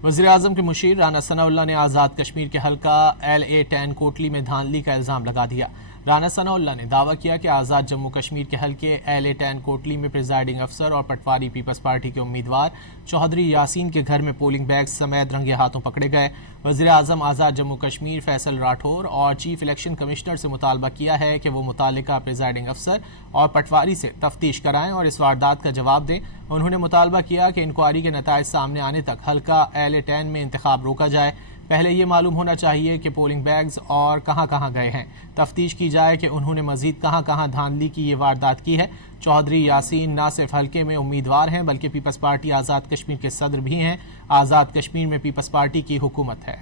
वज़ीर-ए-आज़म के मुशीर राना सनाउल्लाह ने आज़ाद कश्मीर के हल्का LA10 कोटली में धांधली का इल्ज़ाम लगा दिया। राना सनाउल्लाह ने दावा किया कि आज़ाद जम्मू कश्मीर के हल्के LA10 कोटली में प्रिजाइडिंग अफसर और पटवारी पीपल्स पार्टी के उम्मीदवार चौधरी यासीन के घर में पोलिंग बैग्स समेत रंगे हाथों पकड़े गए। वज़ीर-ए-आज़म आज़ाद जम्मू कश्मीर फैसल राठौर और चीफ इलेक्शन कमिश्नर से मुतालबा किया है कि वो मुतालिका प्रिजाइडिंग अफसर और पटवारी से तफ्तीश कराएं और इस वारदात का जवाब दें। उन्होंने मुतालबा किया कि इंक्वायरी के नताइज सामने आने तक हल्का LA10 में इंतखाब रोका जाए। पहले ये मालूम होना चाहिए कि पोलिंग बैग्स और कहां कहां गए हैं। तफ्तीश की जाए कि उन्होंने मजीद कहां कहां धांधली की ये वारदात की है। चौधरी यासीन न सिर्फ हल्के में उम्मीदवार हैं बल्कि पीपल्स पार्टी आज़ाद कश्मीर के सदर भी हैं। आज़ाद कश्मीर में पीपल्स पार्टी की हुकूमत है।